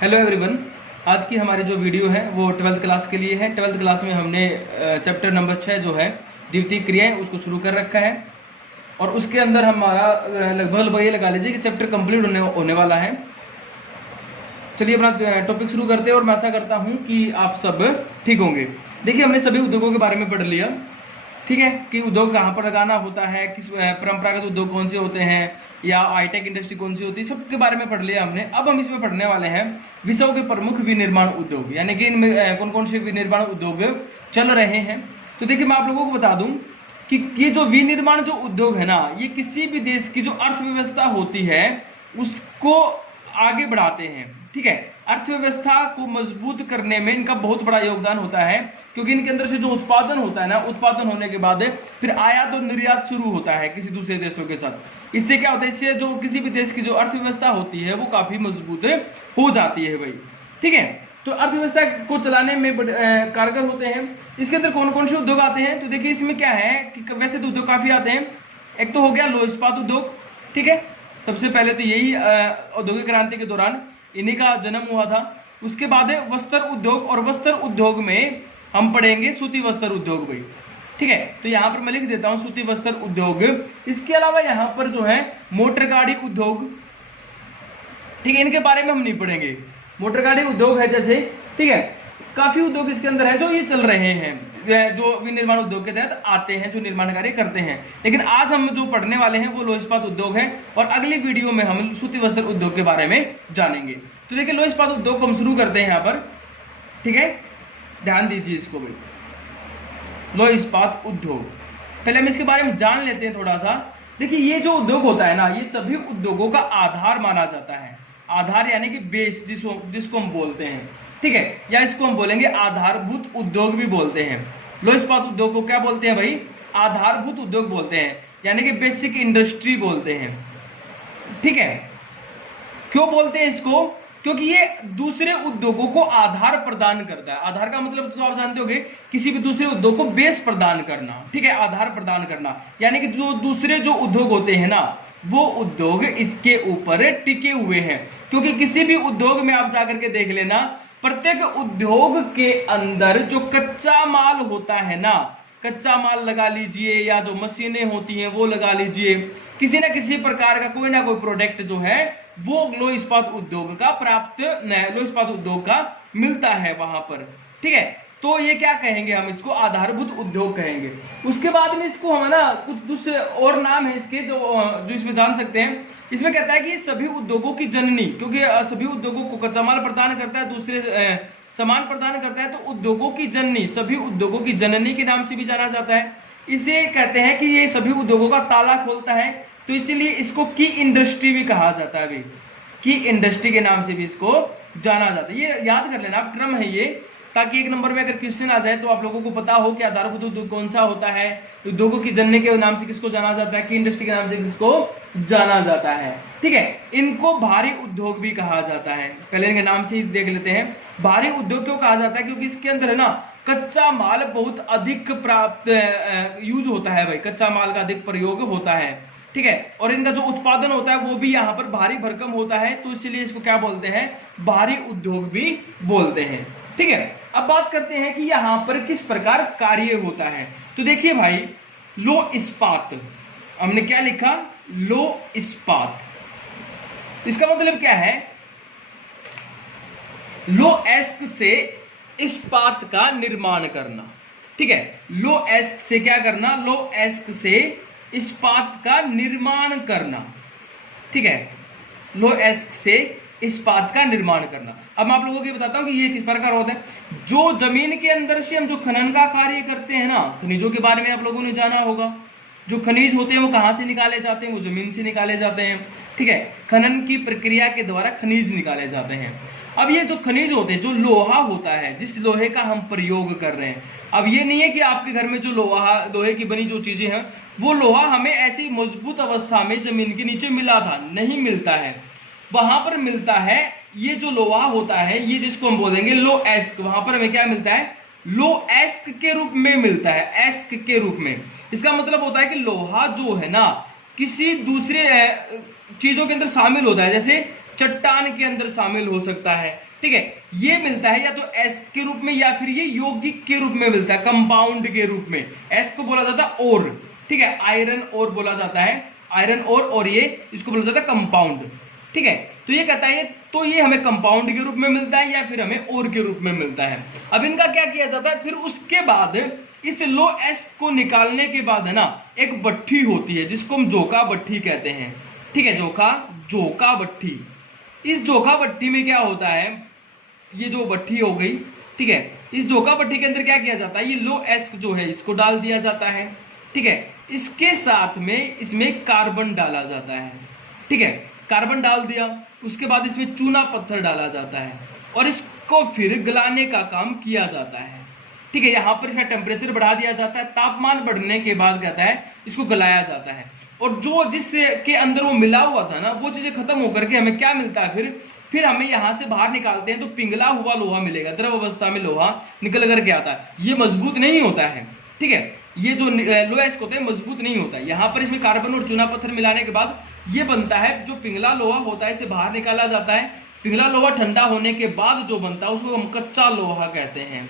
Hello everyone. आज की हमारी जो वीडियो है वो 12th क्लास के लिए है। 12th क्लास में हमने चैप्टर नंबर 6 जो है द्वितीय क्रियाएं उसको शुरू कर रखा है और उसके अंदर हमारा लगभग ये लगा लीजिए कि चैप्टर कंप्लीट होने वाला है। चलिए अपना टॉपिक शुरू करते हैं और मैं आशा करता हूँ कि आप सब ठीक होंगे। देखिए, हमने सभी उद्योगों के बारे में पढ़ लिया, ठीक है, कि उद्योग कहाँ पर लगाना होता है, किस परंपरागत उद्योग कौन से होते हैं या हाईटेक इंडस्ट्री कौन सी होती है, सबके बारे में पढ़ लिया हमने। अब हम इसमें पढ़ने वाले हैं विश्व के प्रमुख विनिर्माण उद्योग, यानी कि इनमें कौन कौन से विनिर्माण उद्योग चल रहे हैं। तो देखिए, मैं आप लोगों को बता दूं कि ये जो विनिर्माण जो उद्योग है ना, ये किसी भी देश की जो अर्थव्यवस्था होती है उसको आगे बढ़ाते हैं, ठीक है। अर्थव्यवस्था को मजबूत करने में इनका बहुत बड़ा योगदान होता है, क्योंकि इनके अंदर से जो उत्पादन होता है ना, उत्पादन होने के बाद फिर आयात और निर्यात शुरू होता है किसी दूसरे देशों के साथ। इससे क्या होता है, इससे जो किसी भी देश की जो अर्थव्यवस्था होती है वो काफी मजबूत हो जाती है भाई, ठीक है। तो अर्थव्यवस्था को चलाने में कारगर होते हैं। इसके अंदर कौन कौन से उद्योग आते हैं, तो देखिए इसमें क्या है कि वैसे तो उद्योग काफी आते हैं। एक तो हो गया लौह इस्पात उद्योग, ठीक है। सबसे पहले तो यही औद्योगिक क्रांति के दौरान इन्हीं का जन्म हुआ था। उसके बाद है वस्त्र उद्योग, और वस्त्र उद्योग में हम पढ़ेंगे सूती वस्त्र उद्योग भाई, ठीक है। तो यहाँ पर मैं लिख देता हूं सूती वस्त्र उद्योग। इसके अलावा यहाँ पर जो है मोटर गाड़ी उद्योग, ठीक है, इनके बारे में हम नहीं पढ़ेंगे। मोटर गाड़ी उद्योग है जैसे, ठीक है, काफी उद्योग इसके अंदर है जो ये चल रहे हैं, जो विनिर्माण उद्योग के तहत आते हैं, जो निर्माण कार्य करते हैं। लेकिन आज हम जो पढ़ने वाले हैं वो लौह इस्पात उद्योग है, और अगली वीडियो में हम सूती वस्त्र उद्योग के बारे में जानेंगे। तो देखिए, लौह इस्पात उद्योग को हम शुरू करते हैं यहाँ पर, ठीक है, ध्यान दीजिए इसको भाई। लौह इस्पात उद्योग, पहले हम इसके बारे में जान लेते हैं थोड़ा सा। देखिए, ये जो उद्योग होता है ना, ये सभी उद्योगों का आधार माना जाता है। आधार यानी कि बेस, जिसको हम बोलते हैं, ठीक है, या इसको हम बोलेंगे आधारभूत उद्योग भी बोलते हैं। लौह इस्पात उद्योग को क्या बोलते हैं भाई? आधारभूत उद्योग बोलते हैं, यानी कि बेसिक इंडस्ट्री बोलते हैं, ठीक है। क्यों बोलते हैं इसको? क्योंकि ये दूसरे उद्योगों को आधार प्रदान करता है। आधार का मतलब तो आप जानते होंगे, किसी भी दूसरे उद्योग को बेस प्रदान करना, ठीक है, आधार प्रदान करना, यानी कि जो दूसरे जो उद्योग होते हैं ना, वो उद्योग इसके ऊपर टिके हुए हैं। क्योंकि किसी भी उद्योग में आप जाकर के देख लेना, प्रत्येक उद्योग के अंदर जो कच्चा माल होता है ना, कच्चा माल लगा लीजिए या जो मशीनें होती हैं वो लगा लीजिए, किसी ना किसी प्रकार का कोई ना कोई प्रोडक्ट जो है वो लौह इस्पात उद्योग का लौह इस्पात उद्योग का मिलता है वहां पर, ठीक है। तो ये क्या कहेंगे, हम इसको आधारभूत उद्योग कहेंगे। उसके बाद में इसको हम ना कुछ दूसरे और नाम है इसके जो इसमें जान सकते हैं। इसमें कहता है कि सभी उद्योगों की जननी, क्योंकि सभी उद्योगों को कच्चा माल प्रदान करता है, दूसरे सामान प्रदान करता है, तो उद्योगों की जननी, सभी उद्योगों की जननी के नाम से भी जाना जाता है। इसे कहते हैं कि ये सभी उद्योगों का ताला खोलता है, तो इसीलिए इसको की इंडस्ट्री भी कहा जाता है भाई। की इंडस्ट्री के नाम से भी इसको जाना जाता है। ये याद कर लेना आप, क्रम है ये, ताकि एक नंबर में अगर क्वेश्चन आ जाए तो आप लोगों को पता हो कि आधारभूत उद्योग कौन सा होता है, उद्योगों की जननी के नाम से किसको जाना जाता है, की इंडस्ट्री के नाम से किसको जाना जाता है, ठीक है। इनको भारी उद्योग भी कहा जाता है। पहले इनके नाम से ही देख लेते हैं। भारी उद्योग क्यों कहा जाता है? क्योंकि इसके अंदर है ना कच्चा माल बहुत अधिक प्राप्त यूज होता है भाई, कच्चा माल का अधिक प्रयोग होता है, ठीक है। और इनका जो उत्पादन होता है वो भी यहाँ पर भारी भरकम होता है, तो इसलिए इसको क्या बोलते हैं? भारी उद्योग भी बोलते हैं, ठीक है। अब बात करते हैं कि यहाँ पर किस प्रकार कार्य होता है। तो देखिए भाई, लौह इस्पात, हमने क्या लिखा? लौह इस्पात। इसका मतलब क्या है? लौह अयस्क से इस्पात का निर्माण करना, ठीक है। लौह अयस्क से क्या करना? लौह अयस्क से इस्पात का निर्माण करना, ठीक है। लौह अयस्क से इस्पात का निर्माण करना। अब मैं आप लोगों को बताता हूं कि ये किस प्रकार होता है। जो जमीन के अंदर से हम जो खनन का कार्य करते हैं ना, खनिजों के बारे में आप लोगों ने जाना होगा। जो खनिज होते हैं वो कहां से निकाले जाते हैं? वो जमीन से निकाले जाते हैं, ठीक है। खनन की प्रक्रिया के द्वारा खनिज निकाले जाते हैं। अब ये जो खनिज होते हैं, जो लोहा होता है, जिस लोहे का हम प्रयोग कर रहे हैं, अब ये नहीं है कि आपके घर में जो लोहे की बनी जो चीजें हैं, वो लोहा हमें ऐसी मजबूत अवस्था में जमीन के नीचे मिला था, नहीं मिलता है। वहां पर मिलता है ये जो लोहा होता है, ये जिसको हम बोलेंगे लौह अयस्क, वहां पर हमें क्या मिलता है? लौह अयस्क के रूप में मिलता है, अयस्क के रूप में। इसका मतलब होता है कि लोहा जो है ना, किसी दूसरे चीजों के अंदर शामिल होता है। जैसे चट्टान के अंदर शामिल हो सकता है। ठीक है, ये मिलता है या तो एस के रूप में या फिर ये यौगिक के रूप में मिलता है, कंपाउंड के रूप में। एस को बोला जाता है ओर, ठीक है, आयरन ओर बोला जाता है, आयरन ओर, और ये इसको बोला जाता है कंपाउंड। ठीक है, तो ये कहता है तो ये हमें कंपाउंड के रूप में मिलता है या फिर हमें ओर के रूप में मिलता है। अब इनका क्या किया जाता है, फिर उसके बाद इस लो एस को निकालने के बाद है ना एक भट्ठी होती है जिसको हम जोखा भट्ठी कहते हैं। ठीक है, जोखा भट्ठी। इस जोखा भट्ठी में क्या होता है, ये जो भट्ठी हो गई, ठीक है, इस जोखा भट्ठी के अंदर क्या किया जाता है, ये लो एस जो है इसको डाल दिया जाता है। ठीक है, इसके साथ में इसमें कार्बन डाला जाता है। ठीक है, कार्बन डाल दिया, उसके बाद इसमें चूना पत्थर डाला जाता है और इसको फिर गलाने का काम किया जाता है। ठीक है, यहाँ पर इसका टेम्परेचर बढ़ा दिया जाता है, तापमान बढ़ने के बाद कहता है इसको गलाया जाता है, और जो जिसके अंदर वो मिला हुआ था ना वो चीजें खत्म होकर के हमें क्या मिलता है, फिर हमें यहाँ से बाहर निकालते हैं तो पिघला हुआ लोहा मिलेगा, द्रव अवस्था में लोहा निकल करके आता है। ये मजबूत नहीं होता है। ठीक है, ये जो लो एस होते हैं मजबूत नहीं होता है। यहाँ पर इसमें कार्बन और चूना पत्थर मिलाने के बाद ये बनता है, जो पिघला लोहा होता है इसे बाहर निकाला जाता है। पिघला लोहा ठंडा होने के बाद जो बनता है उसको हम कच्चा लोहा कहते हैं।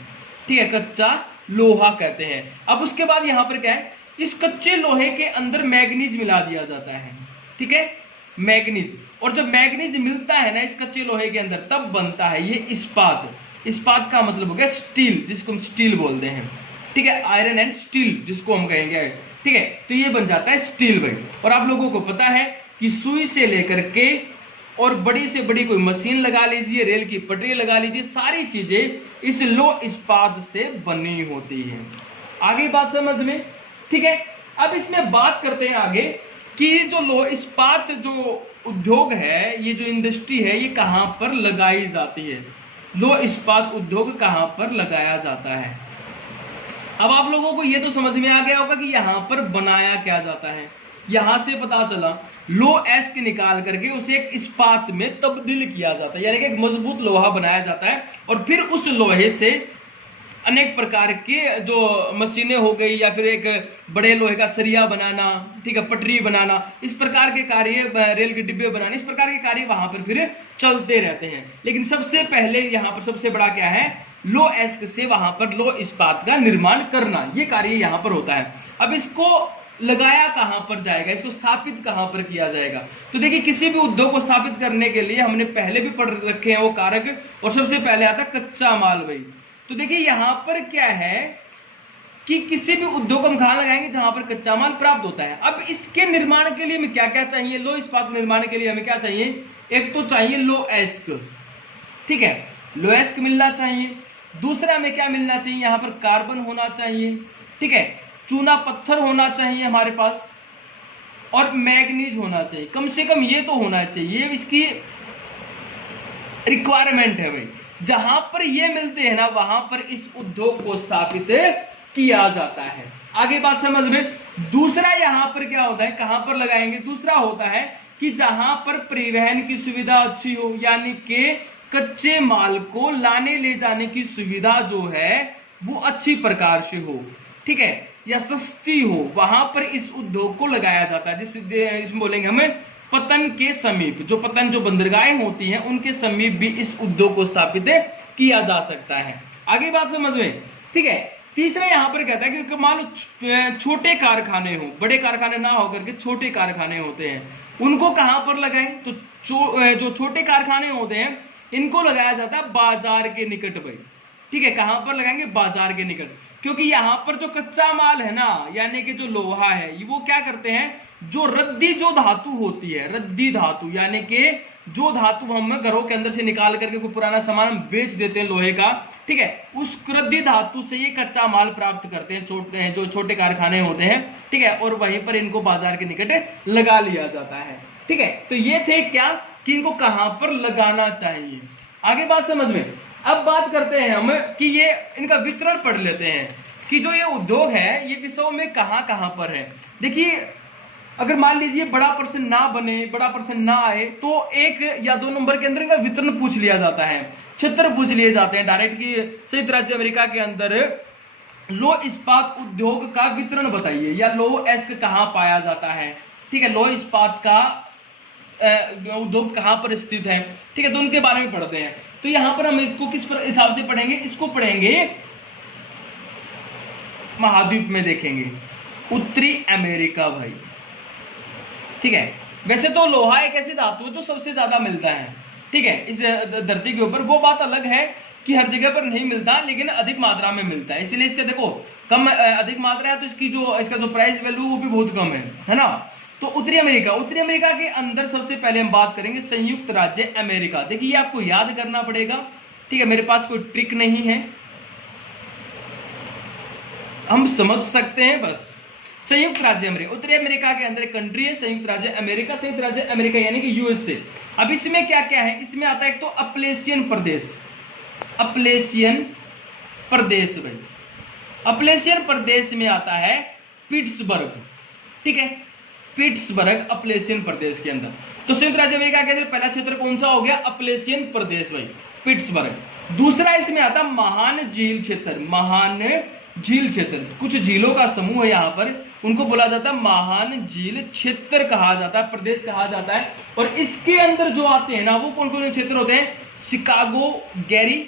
ठीक है, कच्चा लोहा कहते हैं। अब उसके बाद यहाँ पर क्या है, इस कच्चे लोहे के अंदर मैग्नीज मिला दिया जाता है। ठीक है, मैग्नीज, और जब मैग्नीज मिलता है ना इस कच्चे लोहे के अंदर तब बनता है ये इस्पात। इस्पात का मतलब हो गया स्टील, जिसको हम स्टील बोलते हैं। ठीक है, आयरन एंड स्टील जिसको हम कहेंगे। ठीक है, तो ये बन जाता है स्टील भाई। और आप लोगों को पता है कि सुई से लेकर के और बड़ी से बड़ी कोई मशीन लगा लीजिए, रेल की पटरी लगा लीजिए, सारी चीजें इस लो इस्पात से बनी होती है। आगे बात समझ में। ठीक है, अब इसमें बात करते हैं आगे कि जो लो इस्पात जो उद्योग है, ये जो इंडस्ट्री है, ये कहां पर लगाई जाती है, लो इस्पात उद्योग कहां पर लगाया जाता है। अब आप लोगों को ये तो समझ में आ गया होगा कि यहां पर बनाया क्या जाता है। यहां से पता चला लो एस के निकाल करके उसे एक इस्पात में तब्दील किया जाता है, यानी कि एक मजबूत लोहा बनाया जाता है, और फिर उस लोहे से अनेक प्रकार के जो मशीनें हो गई या फिर एक बड़े लोहे का सरिया बनाना, ठीक है, पटरी बनाना, इस प्रकार के कार्य, रेल के डिब्बे बनाने, इस प्रकार के कार्य वहां पर फिर चलते रहते हैं। लेकिन सबसे पहले यहाँ पर सबसे बड़ा क्या है, लो एस्क से वहां पर लो इस्पात का निर्माण करना, ये कार्य यहाँ पर होता है। अब इसको लगाया कहां पर जाएगा, इसको स्थापित कहां पर किया जाएगा, तो देखिए किसी भी उद्योग को स्थापित करने के लिए हमने पहले भी पढ़ रखे हैं वो कारक, और सबसे पहले आता कच्चा माल भाई। तो देखिए यहां पर क्या है कि किसी भी उद्योग हम कहां लगाएंगे जहां पर कच्चा माल प्राप्त होता है। अब इसके निर्माण के लिए हमें क्या क्या चाहिए, लो इस्पात निर्माण के लिए हमें क्या चाहिए, एक तो चाहिए लो एस्क, ठीक है, लो एस्क मिलना चाहिए। दूसरा हमें क्या मिलना चाहिए, यहां पर कार्बन होना चाहिए, ठीक है, चूना पत्थर होना चाहिए हमारे पास, और मैग्नीज होना चाहिए। कम से कम ये तो होना चाहिए, इसकी रिक्वायरमेंट है भाई। जहां पर ये मिलते हैं ना वहां पर इस उद्योग को स्थापित किया जाता है। आगे बात समझ में। दूसरा यहां पर क्या होता है, कहां पर लगाएंगे, दूसरा होता है कि जहां पर परिवहन की सुविधा अच्छी हो, यानी कि कच्चे माल को लाने ले जाने की सुविधा जो है वो अच्छी प्रकार से हो, ठीक है, या सस्ती हो, वहां पर इस उद्योग को लगाया जाता है। जिसमें बोलेंगे हमें पतन के समीप, जो पतन जो बंदरगाहें होती हैं उनके समीप भी इस उद्योग को स्थापित किया जा सकता है। आगे बात समझ में, ठीक है। तीसरा यहां पर कहता है कि मान लो छोटे कारखाने हो, बड़े कारखाने ना होकर के छोटे कारखाने होते हैं, उनको कहां पर लगाएं, तो जो छोटे कारखाने होते हैं इनको लगाया जाता है बाजार के निकट भाई, ठीक है। कहां पर लगाएंगे, बाजार के निकट, क्योंकि यहां पर जो कच्चा माल है ना, यानी कि जो लोहा है, वो क्या करते हैं, जो रद्दी जो धातु होती है, रद्दी धातु, यानी कि जो धातु हम घरों के अंदर से निकाल करके कोई पुराना सामान हम बेच देते हैं लोहे का, ठीक है, उस रद्दी धातु से ये कच्चा माल प्राप्त करते हैं जो छोटे कारखाने होते हैं, ठीक है, और वहीं पर इनको बाजार के निकट लगा लिया जाता है, ठीक है। तो ये थे क्या कि इनको कहां पर लगाना चाहिए। आगे बात समझ में। अब बात करते हैं हम कि ये इनका वितरण पढ़ लेते हैं कि जो ये उद्योग है ये विश्व में कहां कहां पर है। देखिए अगर मान लीजिए बड़ा प्रश्न ना बने, बड़ा प्रश्न ना आए, तो 1 या 2 नंबर के अंदर इनका वितरण पूछ लिया जाता है, क्षेत्र पूछ लिए जाते हैं डायरेक्ट कि संयुक्त राज्य अमेरिका के अंदर लो इस्पात उद्योग का वितरण बताइए, या लो एस्क कहां पाया जाता है, ठीक है, लो इस्पात का उद्योग कहाँ पर स्थित है, ठीक है, तो उनके बारे में पढ़ते हैं। तो यहाँ पर हम इसको किस हिसाब से पढ़ेंगे, इसको पढ़ेंगे महाद्वीप में देखेंगे, उत्तरी अमेरिका भाई, ठीक है। वैसे तो लोहा एक ऐसी धातु है जो सबसे ज्यादा मिलता है, ठीक है, इस धरती के ऊपर। वो बात अलग है कि हर जगह पर नहीं मिलता, लेकिन अधिक मात्रा में मिलता है, इसलिए इसका देखो कम अधिक मात्रा है तो इसका जो प्राइस वैल्यू वो भी बहुत कम है ना। तो उत्तरी अमेरिका के अंदर सबसे पहले हम बात करेंगे संयुक्त राज्य अमेरिका। देखिए आपको याद करना पड़ेगा, ठीक है, मेरे पास कोई ट्रिक नहीं है, हम समझ सकते हैं बस। संयुक्त राज्य अमेरिका, उत्तरी अमेरिका के अंदर एक कंट्री है संयुक्त राज्य अमेरिका। संयुक्त राज्य अमेरिका यानी कि यूएसए। अब इसमें क्या क्या है, इसमें आता है एक तो अपलेशियन प्रदेश, अपलेशियन प्रदेश भाई, अपलेशियन प्रदेश में आता है पिट्सबर्ग, ठीक है, पिट्सबर्ग अपलेशियन प्रदेश के अंदर। तो संयुक्त राज्य अमेरिका के अंदर पहला क्षेत्र कौन सा हो गया, अपलेशियन प्रदेश भाई, पिट्सबर्ग। दूसरा इसमें आता महान झील क्षेत्र, महान झील क्षेत्र, कुछ झीलों का समूह है यहाँ पर, उनको बोला जाता है महान झील क्षेत्र कहा जाता है, प्रदेश कहा जाता है। और इसके अंदर जो आते हैं ना वो कौन कौन से क्षेत्र होते हैं, शिकागो गैरी,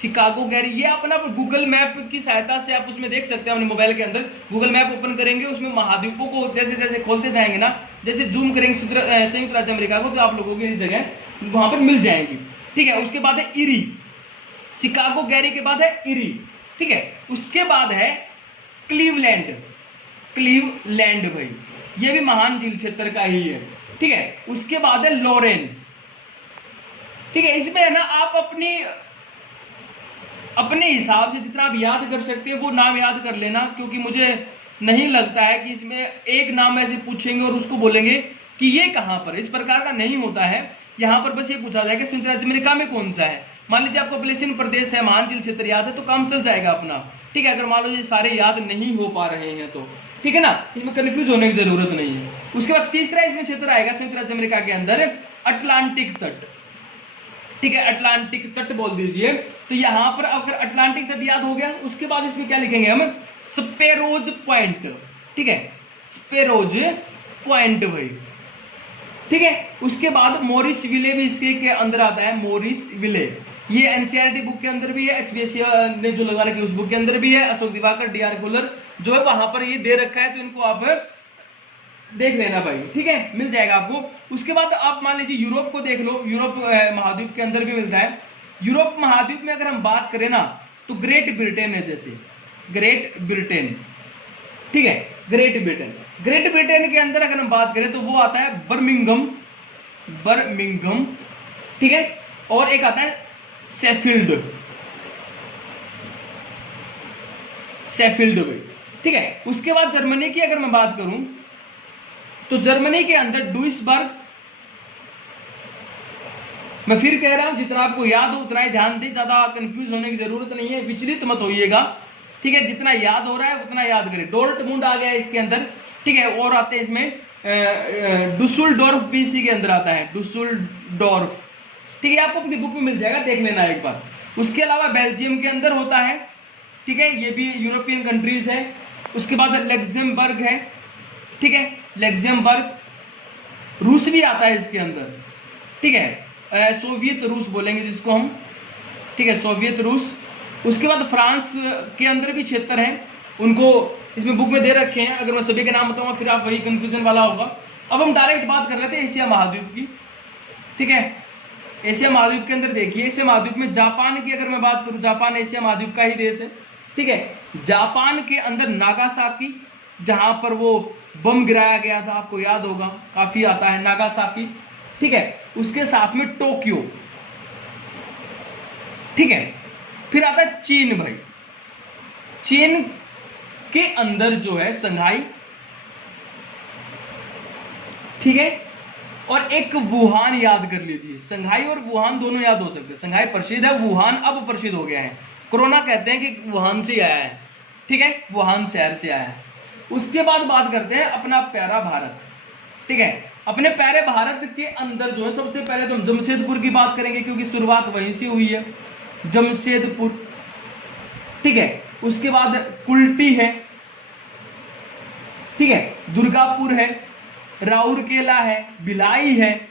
शिकागो गैरी। ये अपना गूगल मैप की सहायता से आप उसमें देख सकते हैं, अपने मोबाइल के अंदर गूगल मैप ओपन करेंगे, उसमें महाद्वीपों को जैसे जैसे खोलते जाएंगे ना, जैसे जूम करेंगे संयुक्त राज्य अमेरिका को, तो आप लोगों की जगह वहां पर मिल जाएंगी, ठीक है। उसके बाद है इरी, शिकागो गैरी के बाद है इरी, ठीक है। उसके बाद है क्लीवलैंड, क्लीवलैंड भाई, ये भी महान झील क्षेत्र का ही है, ठीक है। उसके बाद है लॉरेन, ठीक है। इसमें है ना आप अपने हिसाब से जितना आप याद कर सकते हैं वो नाम याद कर लेना, क्योंकि मुझे नहीं लगता है कि इसमें एक नाम ऐसे पूछेंगे और उसको बोलेंगे कि ये कहां पर, इस प्रकार का नहीं होता है। यहां पर बस ये पूछा जाएगा संयुक्त राज्य अमेरिका में कौन सा है। मान लीजिए आपको अपलेशियन प्रदेश है, महान झील क्षेत्र याद है तो काम चल जाएगा अपना, ठीक है। अगर मान लो ये सारे याद नहीं हो पा रहे हैं तो, ठीक है ना, इसमें कंफ्यूज होने की जरूरत नहीं है। उसके बाद तीसरा इसमें क्षेत्र आएगा संयुक्त राज्य अमेरिका के अंदर अटलांटिक तट, ठीक है, अटलांटिक तट बोल दीजिए। तो यहां पर अगर अटलांटिक तट याद हो गया, उसके बाद इसमें क्या लिखेंगे हम, स्पेरोज पॉइंट, ठीक है, स्पेरोज पॉइंट भाई, ठीक है। उसके बाद मॉरिस विले भी इसके के अंदर आता है, मॉरिस विले, ये एनसीईआरटी बुक के अंदर भी है, एचबीएससी ने जो लगा रखी है उस बुक के अंदर भी है, अशोक दिवाकर डीआर गुलर जो है वहां पर ये दे रखा है, तो इनको आप देख लेना भाई, ठीक है, मिल जाएगा आपको। उसके बाद आप मान लीजिए यूरोप को देख लो, यूरोप महाद्वीप के अंदर भी मिलता है। यूरोप महाद्वीप में अगर हम बात करें ना तो ग्रेट ब्रिटेन है, जैसे ग्रेट ब्रिटेन, ठीक है, ग्रेट ब्रिटेन। ग्रेट ब्रिटेन के अंदर अगर हम बात करें तो वो आता है बर्मिंघम, बर्मिंघम, ठीक है। और एक आता है शेफील्ड, शेफील्ड भाई, ठीक है। उसके बाद जर्मनी की अगर मैं बात करूं तो जर्मनी के अंदर डुइसबर्ग, मैं फिर कह रहा हूं जितना आपको याद हो उतना ही ध्यान दें, ज्यादा कंफ्यूज होने की जरूरत नहीं है, विचलित मत होइएगा, ठीक है। जितना याद हो रहा है उतना याद करें। डोर्टमुंड आ गया इसके अंदर, ठीक है। और आते हैं इसमें डुसुलडोर्फ भी इसी के अंदर आता है, डुसुलडोर्फ, ठीक है, आपको अपनी बुक में मिल जाएगा, देख लेना एक बार। उसके अलावा बेल्जियम के अंदर होता है, ठीक है, ये भी यूरोपियन कंट्रीज है। उसके बाद लग्जमबर्ग है, ठीक है, लग्जमबर्ग। रूस भी आता है इसके अंदर, ठीक है, सोवियत रूस बोलेंगे जिसको हम, ठीक है, सोवियत रूस। उसके बाद फ्रांस के अंदर भी क्षेत्र हैं, उनको इसमें बुक में दे रखे हैं, अगर मैं सभी के नाम बताऊंगा फिर आप वही कंफ्यूजन वाला होगा। अब हम डायरेक्ट बात कर लेते हैं एशिया महाद्वीप की, ठीक है। एशिया महाद्वीप के अंदर देखिए, एशिया महाद्वीप में जापान की अगर मैं बात करूं, जापान एशिया महाद्वीप का ही देश है, ठीक है। जापान के अंदर नागासाकी, जहां पर वो बम गिराया गया था, आपको याद होगा, काफी आता है नागासाकी, ठीक है। उसके साथ में टोक्यो, ठीक है। फिर आता है चीन भाई, चीन के अंदर जो है संघाई, ठीक है। और एक वुहान याद कर लीजिए, संघाई और वुहान दोनों याद हो सकते हैं। संघाई प्रसिद्ध है, वुहान अब प्रसिद्ध हो गया है। कोरोना कहते हैं कि वुहान से आया है, ठीक है, वुहान शहर से आया है। उसके बाद बात करते हैं अपना प्यारा भारत, ठीक है। अपने प्यारे भारत के अंदर जो है सबसे पहले तो हम जमशेदपुर की बात करेंगे, क्योंकि शुरुआत वहीं से हुई है, जमशेदपुर, ठीक है। उसके बाद कुल्टी है, ठीक है, दुर्गापुर है, राउरकेला है, भिलाई है,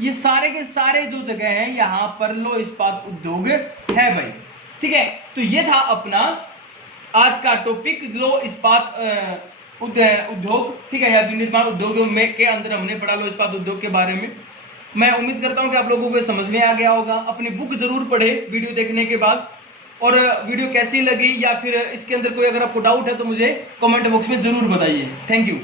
ये सारे के सारे जो जगह हैं यहां पर लौह इस्पात उद्योग है भाई। ठीक है, तो ये था अपना आज का टॉपिक लौह इस्पात उद्योग। ठीक है, या विनिर्माण उद्योग में के अंदर हमने पढ़ा लौह इस्पात उद्योग के बारे में। मैं उम्मीद करता हूं कि आप लोगों को समझ में आ गया होगा। अपनी बुक जरूर पढ़े वीडियो देखने के बाद, और वीडियो कैसी लगी या फिर इसके अंदर कोई अगर आपको डाउट है तो मुझे कमेंट बॉक्स में जरूर बताइए। Thank you.